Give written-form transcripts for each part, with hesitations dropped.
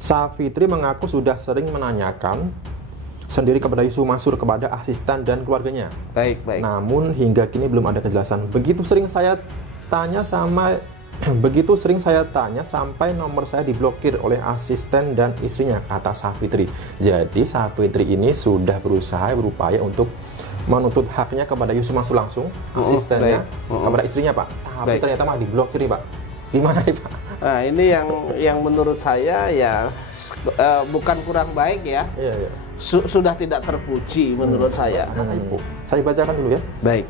Safitri mengaku sudah sering menanyakan sendiri kepada Yusuf Mansur kepada asisten dan keluarganya. Baik. Namun hingga kini belum ada kejelasan. Begitu sering saya tanya sampai nomor saya diblokir oleh asisten dan istrinya, kata Safitri. Jadi Safitri ini sudah berupaya untuk menuntut haknya kepada Yusuf Mansur langsung, asistennya, kepada istrinya, Pak. Tapi ternyata malah diblokir nih, Pak. Gimana nih, Pak? Nah, ini yang menurut saya ya bukan kurang baik ya. Iya. Sudah tidak terpuji menurut saya. Saya bacakan dulu ya. Baik.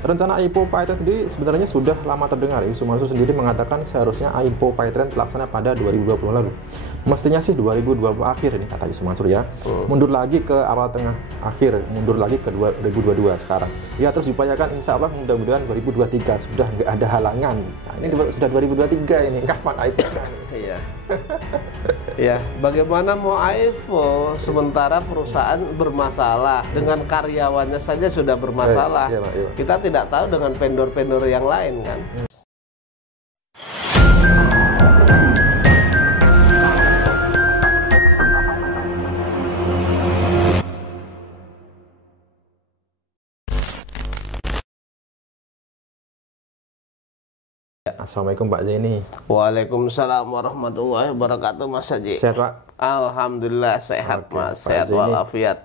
Rencana AIPO Paytren sendiri sebenarnya sudah lama terdengar. Yusuf Mansur sendiri mengatakan seharusnya AIPO Paytren terlaksana pada 2020 lalu. Mestinya sih 2020 akhir ini, kata Yusuf Mansur ya. Mundur lagi ke awal tengah akhir, mundur lagi ke 2022 sekarang. Ya terus diupayakan, insya Allah mudah-mudahan 2023 sudah nggak ada halangan. Nah, ini sudah 2023 ini, kapan AIPO kan? Iya. Ya, bagaimana mau AIPO sementara perusahaan bermasalah, dengan karyawannya saja sudah bermasalah. Iya, Pak. Kita tidak tahu dengan vendor-vendor yang lain kan. Assalamualaikum Pak Zaini. Waalaikumsalam warahmatullahi wabarakatuh, Mas Haji. Sehat, Pak? Alhamdulillah sehat. Oke, Mas. Pak Sehat Zaini. walafiat.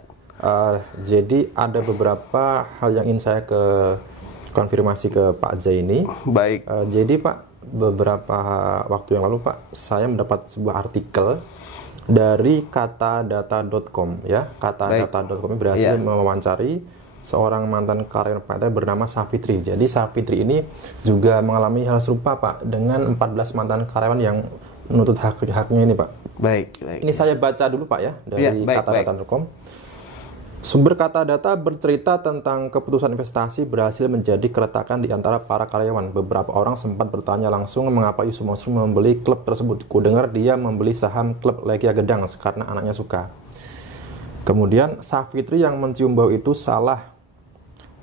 Jadi ada beberapa hal yang ingin saya konfirmasi ke Pak Zaini. Baik. Jadi Pak, beberapa waktu yang lalu Pak, saya mendapat sebuah artikel dari katadata.com ya. Katadata.com ini berhasil mewawancari seorang mantan karyawan Paytren bernama Safitri. Jadi Safitri ini juga mengalami hal serupa Pak, dengan 14 mantan karyawan yang menuntut haknya ini Pak. Baik. Ini saya baca dulu Pak ya, dari katadata.com. Sumber kata data bercerita tentang keputusan investasi berhasil menjadi keretakan di antara para karyawan. Beberapa orang sempat bertanya langsung mengapa Yusuf Mansur membeli klub tersebut. Kudengar dia membeli saham klub Legia Gedang karena anaknya suka. Kemudian Safitri yang mencium bau itu salah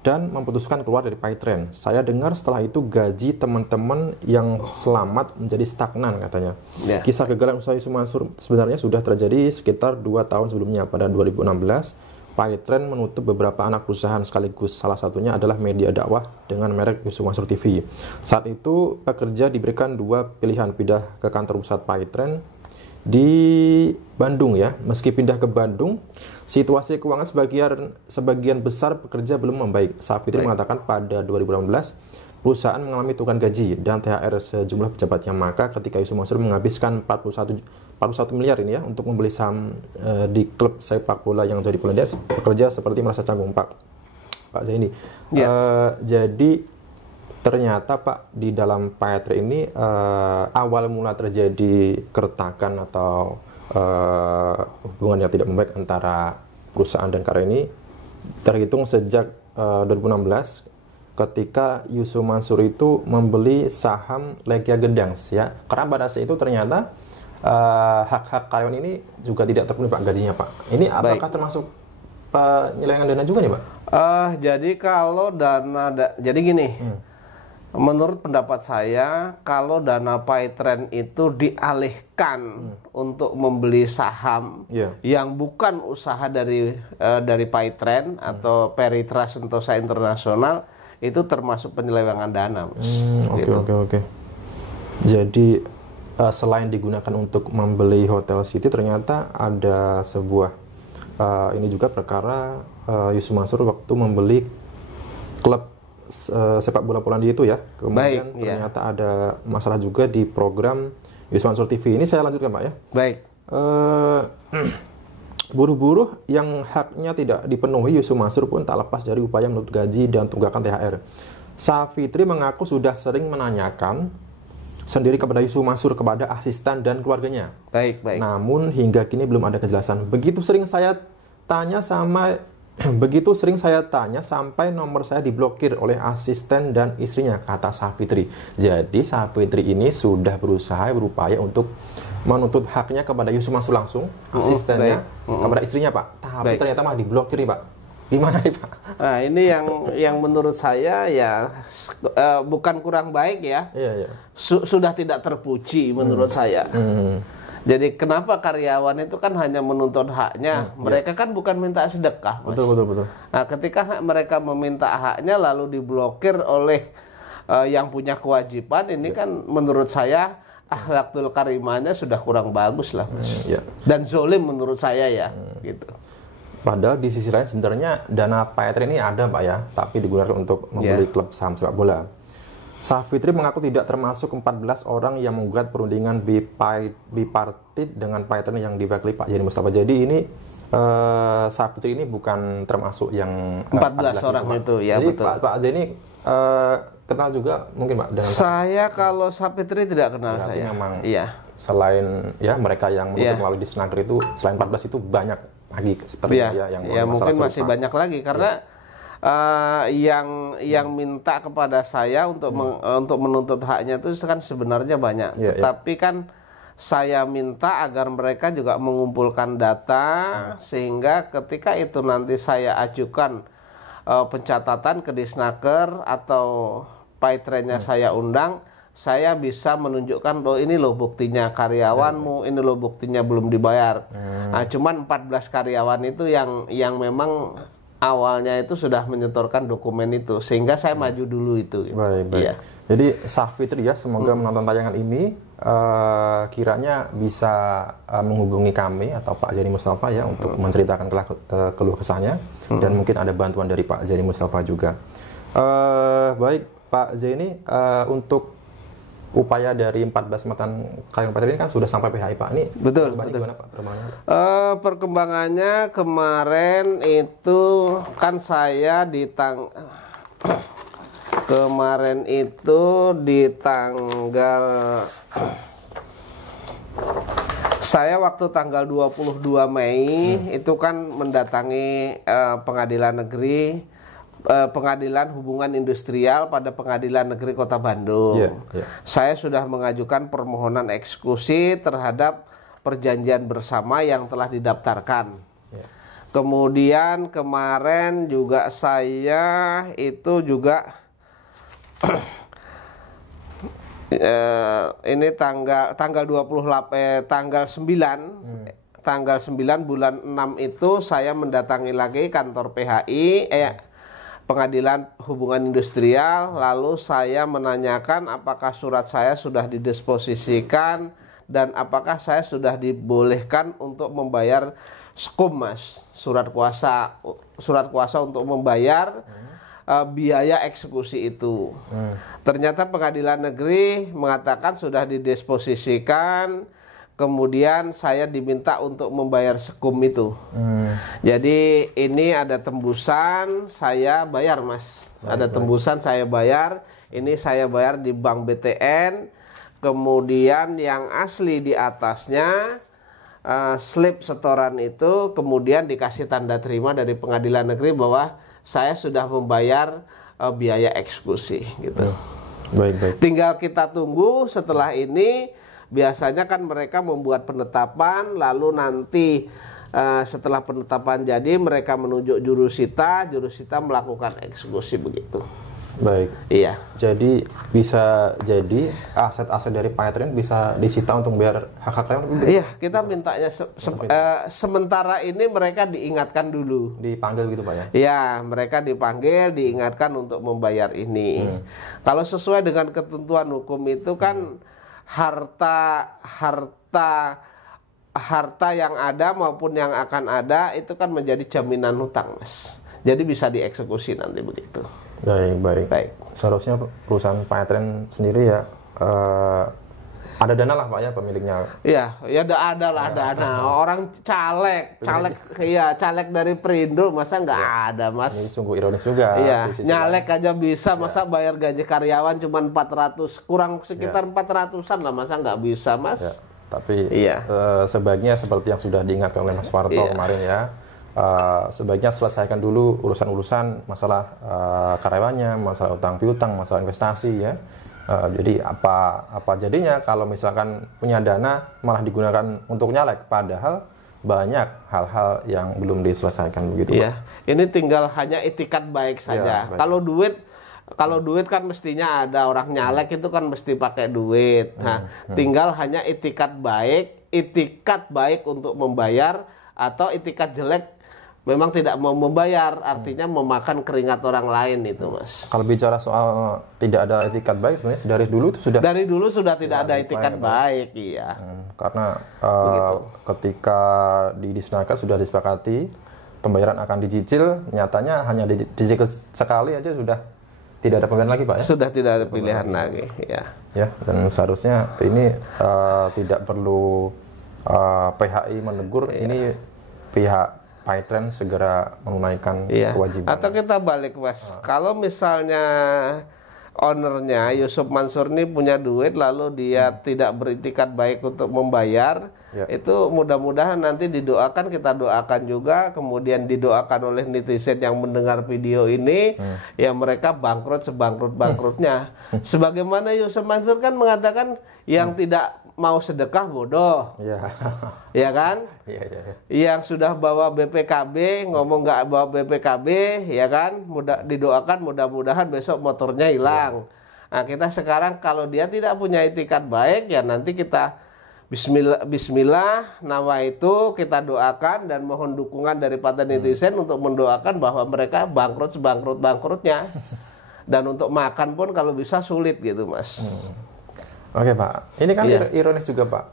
dan memutuskan keluar dari Paytren. Saya dengar setelah itu gaji teman-teman yang selamat menjadi stagnan katanya. Kisah kegagalan usaha Yusuf Mansur sebenarnya sudah terjadi sekitar 2 tahun sebelumnya. Pada 2016, Paytren menutup beberapa anak perusahaan sekaligus. Salah satunya adalah media dakwah dengan merek Yusuf Mansur TV. Saat itu pekerja diberikan 2 pilihan, pindah ke kantor pusat Paytren di Bandung ya. Meski pindah ke Bandung, situasi keuangan sebagian besar pekerja belum membaik. Safitri mengatakan pada 2018 perusahaan mengalami tukan gaji dan THR sejumlah pejabatnya. Maka ketika Yusuf Mansur menghabiskan 41 miliar ini ya untuk membeli saham di klub sepak bola yang jadi pekerja seperti merasa canggung Pak Zaini. Jadi ternyata Pak, di dalam Paytren ini awal mula terjadi keretakan atau hubungan yang tidak membaik antara perusahaan dan karyawan ini terhitung sejak 2016 ketika Yusuf Mansur itu membeli saham Legia Gedang ya. Karena pada saat itu ternyata hak-hak karyawan ini juga tidak terpenuhi Pak, gajinya Pak. Ini apakah termasuk penyelewengan dana juga nih Pak? Jadi kalau jadi gini. Menurut pendapat saya, kalau dana Paytren itu dialihkan untuk membeli saham yang bukan usaha dari Paytren atau Peritra Sentosa Internasional, itu termasuk penyelewengan dana, Mas. Oke. Jadi selain digunakan untuk membeli Hotel City, ternyata ada sebuah ini juga perkara Yusuf Mansur waktu membeli klub sepak bola Polandia itu ya. Kemudian ternyata ada masalah juga di program Yusuf Mansur TV. Ini saya lanjutkan Pak ya. Baik. Buruh-buruh yang haknya tidak dipenuhi, Yusuf Mansur pun tak lepas dari upaya menuntut gaji dan tunggakan THR. Safitri mengaku sudah sering menanyakan sendiri kepada Yusuf Mansur kepada asisten dan keluarganya. Baik. Namun hingga kini belum ada kejelasan. Begitu sering saya tanya sampai nomor saya diblokir oleh asisten dan istrinya, kata Safitri. Jadi Safitri ini sudah berupaya untuk menuntut haknya kepada Yusuf Mansur langsung, asistennya, kepada istrinya Pak. Tapi ternyata malah diblokir nih Pak. Gimana nih Pak? Nah, ini yang menurut saya ya bukan kurang baik ya. Iya. Sudah tidak terpuji menurut saya. Jadi kenapa karyawan itu kan hanya menuntut haknya, mereka kan bukan minta sedekah, Mas. Betul. Nah, ketika mereka meminta haknya lalu diblokir oleh yang punya kewajiban, ini kan menurut saya akhlakul karimahnya sudah kurang bagus lah, Mas. Dan zolim menurut saya ya, gitu. Padahal di sisi lain sebenarnya dana Pak ini ada, Pak ya, tapi digunakan untuk membeli klub saham sepak bola. Safitri mengaku tidak termasuk 14 orang yang menggugat perundingan bipartit dengan Pak yang diwakili Pak Zaini Mustafa. Jadi ini Safitri ini bukan termasuk yang 14 orang itu ya. Jadi betul. Pak Zaini kenal juga mungkin Pak dengan saya kalau Safitri tidak kenal. berarti saya. Memang iya. Selain ya mereka yang melalui di Senaker itu selain 14 itu banyak lagi seperti yang mungkin masih banyak lagi karena yang minta kepada saya untuk menuntut haknya itu kan sebenarnya banyak. Tetapi kan saya minta agar mereka juga mengumpulkan data sehingga ketika itu nanti saya ajukan pencatatan ke Disnaker atau Paytrendnya saya undang, saya bisa menunjukkan bahwa ini loh buktinya karyawanmu, ini loh buktinya belum dibayar. Nah, cuman 14 karyawan itu yang memang awalnya itu sudah menyetorkan dokumen itu, sehingga saya maju dulu itu. Baik. Iya. Jadi Safitri ya, semoga menonton tayangan ini kiranya bisa menghubungi kami atau Pak Zaini Mustafa ya untuk menceritakan keluh kesahnya dan mungkin ada bantuan dari Pak Zaini Mustafa juga. Baik Pak Zaini, untuk upaya dari 14 mantan karyawan Pak ini kan sudah sampai PHI Pak. Ini betul. Gimana Pak perkembangannya? Perkembangannya kemarin itu kan saya kemarin itu di tanggal saya waktu tanggal 22 Mei itu kan mendatangi pengadilan negeri Pengadilan Hubungan Industrial pada Pengadilan Negeri Kota Bandung. Saya sudah mengajukan permohonan eksekusi terhadap perjanjian bersama yang telah didaftarkan. Kemudian kemarin juga saya itu juga ini tanggal 28 tanggal 9 bulan 6 itu saya mendatangi lagi kantor PHI Pengadilan Hubungan Industrial, lalu saya menanyakan apakah surat saya sudah didisposisikan dan apakah saya sudah dibolehkan untuk membayar SKUM, Mas, surat kuasa untuk membayar biaya eksekusi itu. Ternyata pengadilan negeri mengatakan sudah didisposisikan. Kemudian saya diminta untuk membayar SKUM itu. Jadi ini ada tembusan, saya bayar, Mas. Ada tembusan, saya bayar. Ini saya bayar di Bank BTN. Kemudian yang asli di atasnya slip setoran itu kemudian dikasih tanda terima dari pengadilan negeri bahwa saya sudah membayar biaya eksekusi gitu. Baik. Tinggal kita tunggu setelah ini. Biasanya kan mereka membuat penetapan, lalu nanti setelah penetapan jadi mereka menunjuk jurusita melakukan eksekusi begitu. Baik. Iya. Jadi bisa jadi aset-aset dari Paytrend bisa disita untuk bayar hak-hak karyawan. Iya, kita mintanya sementara ini mereka diingatkan dulu. Dipanggil gitu Pak ya? Iya, mereka dipanggil, diingatkan untuk membayar ini. Kalau sesuai dengan ketentuan hukum itu kan harta yang ada maupun yang akan ada itu kan menjadi jaminan hutang, Mas. Jadi bisa dieksekusi nanti begitu. Baik. Seharusnya perusahaan Paytrend sendiri ya ada dana lah Pak ya pemiliknya. Iya, ya ada dana. Orang caleg dari Perindo masa nggak ada, Mas. Ini sungguh ironis juga. Iya, nyalek aja bisa, masa bayar gaji karyawan cuma 400, kurang sekitar 400-an lah, masa nggak bisa, Mas. Ya, tapi sebaiknya seperti yang sudah diingatkan oleh Mas Warto kemarin ya. Sebaiknya selesaikan dulu urusan-urusan masalah karyawannya, masalah utang piutang, masalah investasi ya. Jadi apa jadinya kalau misalkan punya dana malah digunakan untuk nyalek, padahal banyak hal-hal yang belum diselesaikan begitu. Iya, ini tinggal hanya itikat baik saja. Kalau duit Kalau duit kan mestinya ada, orang nyalek itu kan mesti pakai duit. Nah, tinggal hanya itikat baik untuk membayar, atau itikat jelek memang tidak mau membayar, artinya memakan keringat orang lain itu, Mas. Kalau bicara soal tidak ada etikat baik, sebenarnya dari dulu sudah tidak ada etikat baik, iya. Karena ketika di Disnaker sudah disepakati pembayaran akan dicicil, nyatanya hanya dicicil sekali aja sudah tidak ada pembayaran lagi, Pak ya? Sudah tidak ada pilihan lagi, ya. Ya, dan seharusnya ini tidak perlu PHI menegur, ini pihak PayTrend segera menunaikan kewajiban. Atau kita balik, Mas. Kalau misalnya ownernya Yusuf Mansur ini punya duit lalu dia tidak beritikat baik untuk membayar, itu mudah-mudahan nanti didoakan, kita doakan juga, kemudian didoakan oleh netizen yang mendengar video ini, ya mereka bangkrut sebangkrut-bangkrutnya. Sebagaimana Yusuf Mansur kan mengatakan yang tidak mau sedekah bodoh, ya kan? Yang sudah bawa BPKB ngomong nggak bawa BPKB, ya kan? Didoakan mudah-mudahan besok motornya hilang. Nah, kita sekarang kalau dia tidak punya itikat baik, ya nanti kita Bismillah, nama itu kita doakan dan mohon dukungan daripada netizen untuk mendoakan bahwa mereka bangkrut sebangkrut-bangkrutnya. Dan untuk makan pun kalau bisa sulit gitu, Mas. Oke, Pak, ini kan ironis juga, Pak.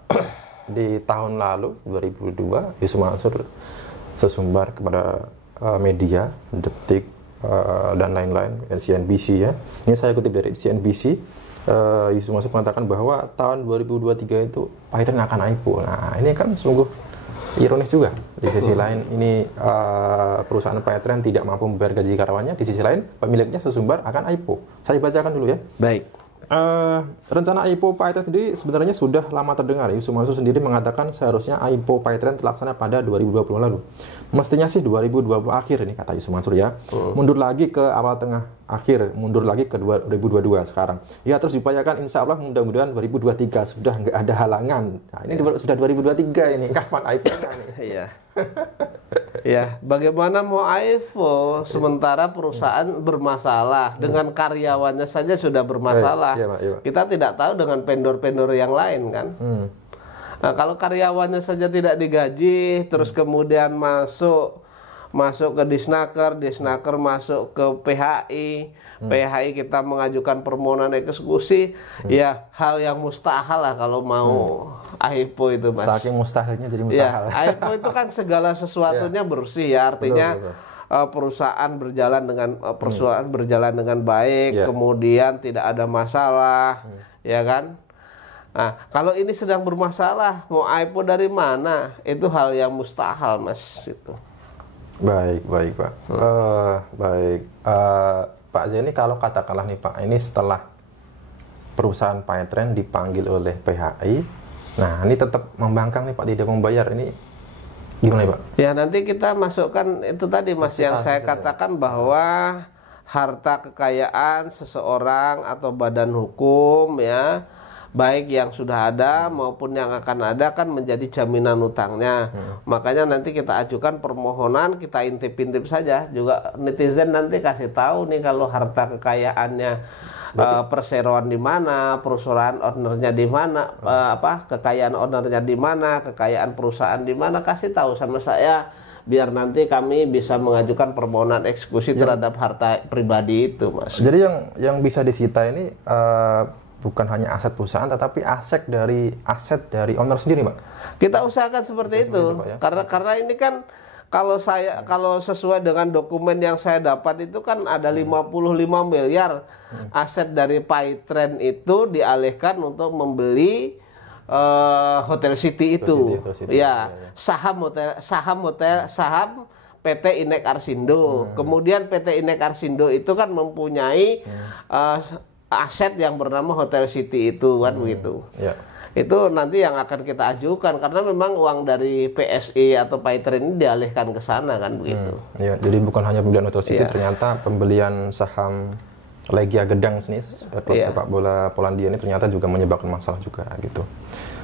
Di tahun lalu 2002 Yusuf Mansur sesumbar kepada media Detik dan lain-lain, CNBC ya. Ini saya kutip dari CNBC. Yusuf Mansur mengatakan bahwa tahun 2023 itu PayTrend akan IPO. Nah, ini kan sungguh ironis juga. Di sisi lain ini perusahaan PayTrend tidak mampu membayar gaji karyawannya, di sisi lain pemiliknya sesumbar akan IPO. Saya bacakan dulu ya. Baik. Rencana IPO PayTrend sendiri sebenarnya sudah lama terdengar. Yusuf Mansur sendiri mengatakan seharusnya IPO PayTrend terlaksana pada 2020 lalu. Mestinya sih 2020 akhir ini, kata Yusuf Mansur ya. Mundur lagi ke awal tengah akhir, mundur lagi ke 2022 sekarang. Ya, terus diupayakan insya Allah mudah-mudahan 2023 sudah nggak ada halangan. Nah, ini sudah 2023 ini, kapan IPO-nya nih? Iya. Ya, bagaimana mau IPO sementara perusahaan bermasalah, dengan karyawannya saja sudah bermasalah. Kita tidak tahu dengan vendor-vendor yang lain kan. Nah, kalau karyawannya saja tidak digaji, terus kemudian masuk ke Disnaker masuk ke PHI kita mengajukan permohonan eksekusi, ya hal yang mustahil lah kalau mau IPO itu, Mas. Saking mustahilnya jadi mustahil. Ya, IPO itu kan segala sesuatunya bersih ya, artinya perusahaan berjalan dengan baik, kemudian tidak ada masalah, ya kan? Nah, kalau ini sedang bermasalah, mau IPO dari mana? Itu hal yang mustahil, Mas, itu. Baik, Pak. Pak Zaini, kalau katakanlah nih Pak, ini setelah perusahaan PayTrend dipanggil oleh PHI, nah ini tetap membangkang nih Pak, tidak membayar, ini gimana Pak? Ya, nanti kita masukkan itu tadi, Mas, yang saya katakan bahwa harta kekayaan seseorang atau badan hukum ya, baik yang sudah ada maupun yang akan ada kan menjadi jaminan utangnya. Makanya nanti kita ajukan permohonan, kita intip-intip saja. Juga netizen nanti kasih tahu nih kalau harta kekayaannya perseroan di mana, perusahaan ownernya di mana, kekayaan ownernya di mana, kekayaan perusahaan di mana, kasih tahu sama saya biar nanti kami bisa mengajukan permohonan eksekusi terhadap harta pribadi itu, Mas. Jadi yang bisa disita ini bukan hanya aset perusahaan, tetapi aset dari owner sendiri, Pak. Kita usahakan seperti itu, Pak, ya? Karena ini kan kalau sesuai dengan dokumen yang saya dapat itu kan ada 55 miliar aset dari PayTrend itu dialihkan untuk membeli Hotel City itu. Saham PT Inek Arsindo. Kemudian PT Inek Arsindo itu kan mempunyai aset yang bernama Hotel City itu kan begitu. Itu nanti yang akan kita ajukan karena memang uang dari PSI atau PayTrend ini dialihkan ke sana kan begitu. Jadi bukan hanya pembelian Hotel City, ternyata pembelian saham Legia Gedang sini, klub sepak bola Polandia ini ternyata juga menyebabkan masalah juga gitu.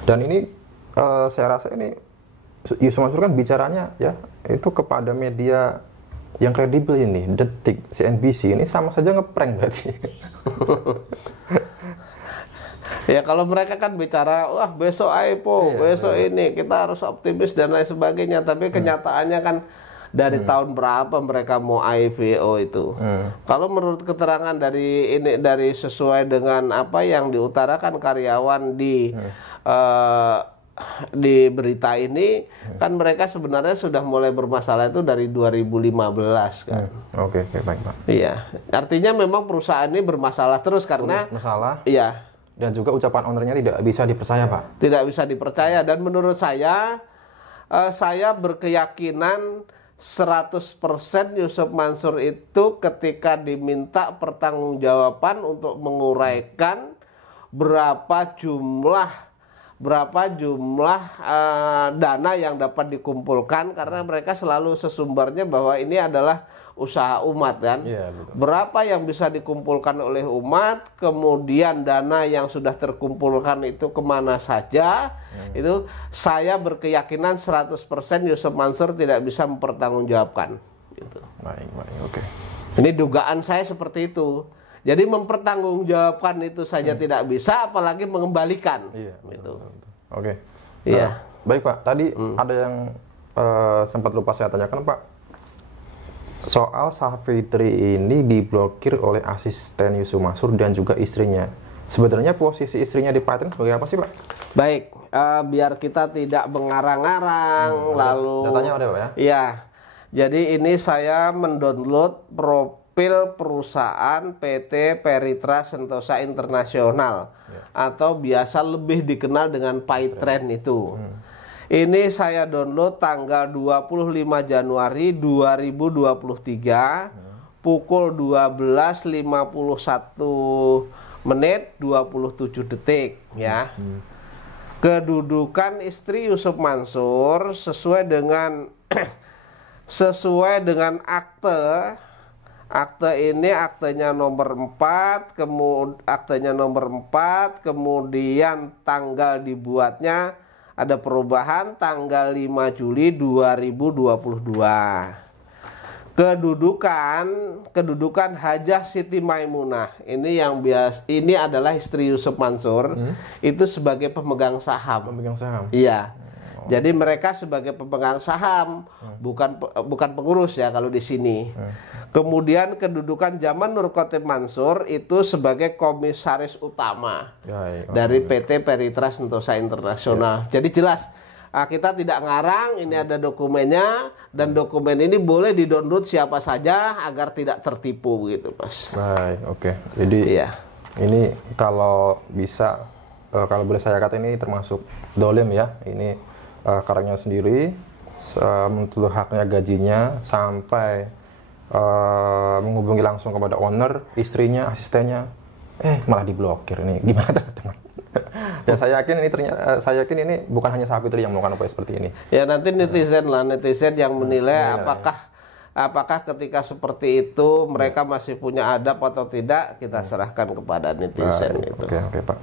Dan ini saya rasa ini Yusuf Mansur kan bicaranya ya itu kepada media yang kredibel ini, Detik, CNBC, ini sama saja ngeprank berarti. Ya kalau mereka kan bicara, wah besok IPO, besok ini, kita harus optimis dan lain sebagainya. Tapi kenyataannya kan dari tahun berapa mereka mau IPO itu. Kalau menurut keterangan dari sesuai dengan apa yang diutarakan karyawan di berita ini, kan mereka sebenarnya sudah mulai bermasalah itu dari 2015 kan. Oke, baik Pak. Iya, artinya memang perusahaan ini bermasalah terus karena masalah. Iya. Dan juga ucapan ownernya tidak bisa dipercaya, Pak. Tidak bisa dipercaya, dan menurut saya berkeyakinan 100% Yusuf Mansur itu ketika diminta pertanggungjawaban untuk menguraikan berapa jumlah dana yang dapat dikumpulkan, karena mereka selalu sesumbernya bahwa ini adalah usaha umat kan. Berapa yang bisa dikumpulkan oleh umat, kemudian dana yang sudah terkumpulkan itu kemana saja, itu saya berkeyakinan 100% Yusuf Mansur tidak bisa mempertanggungjawabkan gitu. Baik, oke. Ini dugaan saya seperti itu. Jadi mempertanggungjawabkan itu saja tidak bisa, apalagi mengembalikan. Betul. Oke. Iya. Baik Pak, tadi ada yang sempat lupa saya tanyakan Pak. Soal Savitri ini diblokir oleh asisten Yusuf Mansur dan juga istrinya. Sebenarnya posisi istrinya di Patreon sebagai apa sih Pak? Baik, biar kita tidak mengarang-arang lalu. Datanya ada Pak ya? Iya. Jadi ini saya mendownload profil perusahaan PT Peritra Sentosa Internasional atau biasa lebih dikenal dengan Paytrend itu. Ini saya download tanggal 25 Januari 2023 pukul 12.51 menit 27 detik ya. Kedudukan istri Yusuf Mansur sesuai dengan akte ini, aktenya nomor 4, kemudian tanggal dibuatnya ada perubahan tanggal 5 Juli 2022. Kedudukan Hajah Siti Maimunah. Ini adalah istri Yusuf Mansur, itu sebagai pemegang saham. Pemegang saham. Iya. Jadi mereka sebagai pemegang saham, bukan pengurus ya kalau di sini. Kemudian kedudukan Zaman Nur Kotip Mansur itu sebagai komisaris utama dari PT Peritra Sentosa Internasional. Jadi jelas, kita tidak ngarang, ini ada dokumennya, dan dokumen ini boleh di-download siapa saja agar tidak tertipu gitu, Mas. Baik, oke. Jadi ini kalau bisa, kalau boleh saya kata ini termasuk dolim ya. Ini karangnya sendiri menuntut haknya gajinya sampai menghubungi langsung kepada owner, istrinya, asistennya, malah diblokir. Ini gimana teman-teman? Ya saya yakin ini bukan hanya Savitri yang melakukan upaya seperti ini. Ya nanti netizen yang menilai apakah ketika seperti itu mereka masih punya adab atau tidak, kita serahkan kepada netizen itu. Oke Pak.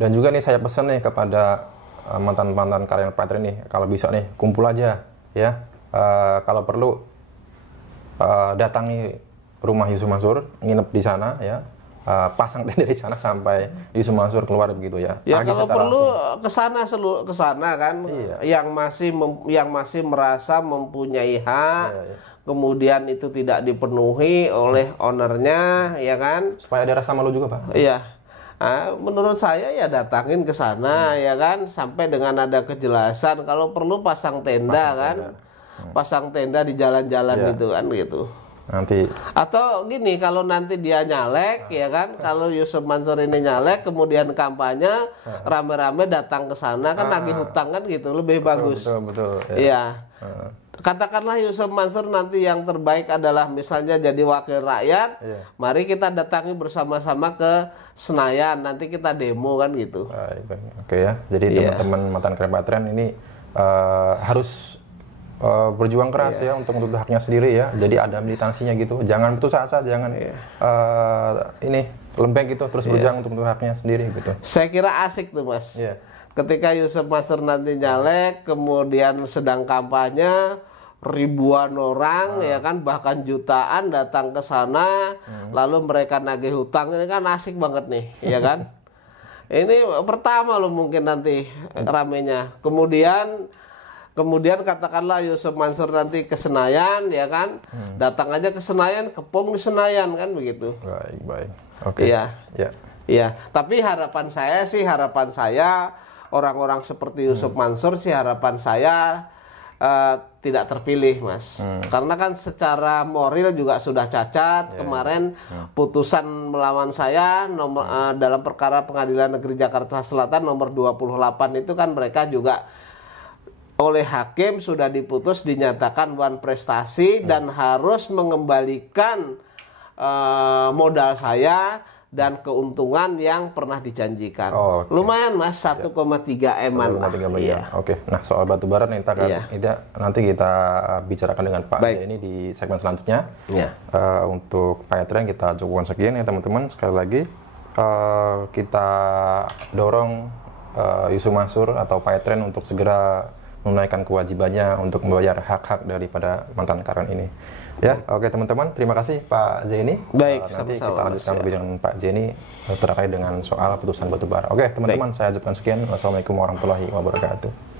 Dan juga nih saya pesan nih kepada mantan-mantan karyawan Patreon nih, kalau bisa nih kumpul aja ya. Kalau perlu datangi rumah Yusuf Mansur, nginep di sana ya. Pasang tenda di sana sampai Yusuf Mansur keluar begitu ya. Ya kalau perlu ke sana kan. Yang masih merasa mempunyai hak, kemudian itu tidak dipenuhi oleh ownernya ya kan. Supaya ada rasa malu juga Pak. Iya. Menurut saya ya datangin ke sana ya kan, sampai dengan ada kejelasan. Kalau perlu pasang tenda kan. Pasang tenda di jalan-jalan gitu kan gitu. Nanti atau gini, kalau nanti dia nyalek ya kan, kalau Yusuf Mansur ini nyalek kemudian kampanye rame-rame datang ke sana kan, nagih hutang kan gitu, lebih bagus. Betul. Iya. Katakanlah Yusuf Mansur nanti yang terbaik adalah misalnya jadi wakil rakyat, mari kita datangi bersama-sama ke Senayan, nanti kita demo kan gitu. Oke ya, jadi teman-teman mantan karyawan Patreon ini harus berjuang keras ya untuk menuntut haknya sendiri ya. Jadi ada militansinya gitu. Jangan putus asa, jangan ini lembek gitu, terus berjuang untuk menuntut haknya sendiri gitu. Saya kira asik tuh Mas. Ketika Yusuf Mansur nanti nyalek, kemudian sedang kampanye, ribuan orang ya kan, bahkan jutaan datang ke sana, lalu mereka nagih hutang. Ini kan asik banget nih, ya kan? Ini pertama lo mungkin nanti ramenya. Kemudian katakanlah Yusuf Mansur nanti ke Senayan, ya kan? Datang aja ke Senayan, kepung di Senayan, kan begitu. Baik. Oke. Iya. Tapi harapan saya orang-orang seperti Yusuf Mansur sih, harapan saya tidak terpilih, Mas. Karena kan secara moral juga sudah cacat. Kemarin putusan melawan saya dalam perkara Pengadilan Negeri Jakarta Selatan nomor 28 itu kan mereka juga oleh hakim sudah diputus, dinyatakan wan prestasi dan harus mengembalikan modal saya dan keuntungan yang pernah dijanjikan. Lumayan, Mas, 1,3 M-an lah. Iya. Oke. Nah, soal batubara nanti kita bicarakan dengan Pak ini di segmen selanjutnya. Untuk PyTran kita cukupkan sekian ya teman-teman. Sekali lagi kita dorong Yusuf Mansur atau PyTran untuk segera menunaikan kewajibannya untuk membayar hak-hak daripada mantan karyawan ini. Ya, oke teman-teman, terima kasih Pak Zaini. Baik, nanti kita lanjutkan bincang dengan Pak Zaini terkait dengan soal putusan batubara. Oke, teman-teman, saya ucapkan sekian. Wassalamualaikum warahmatullahi wabarakatuh.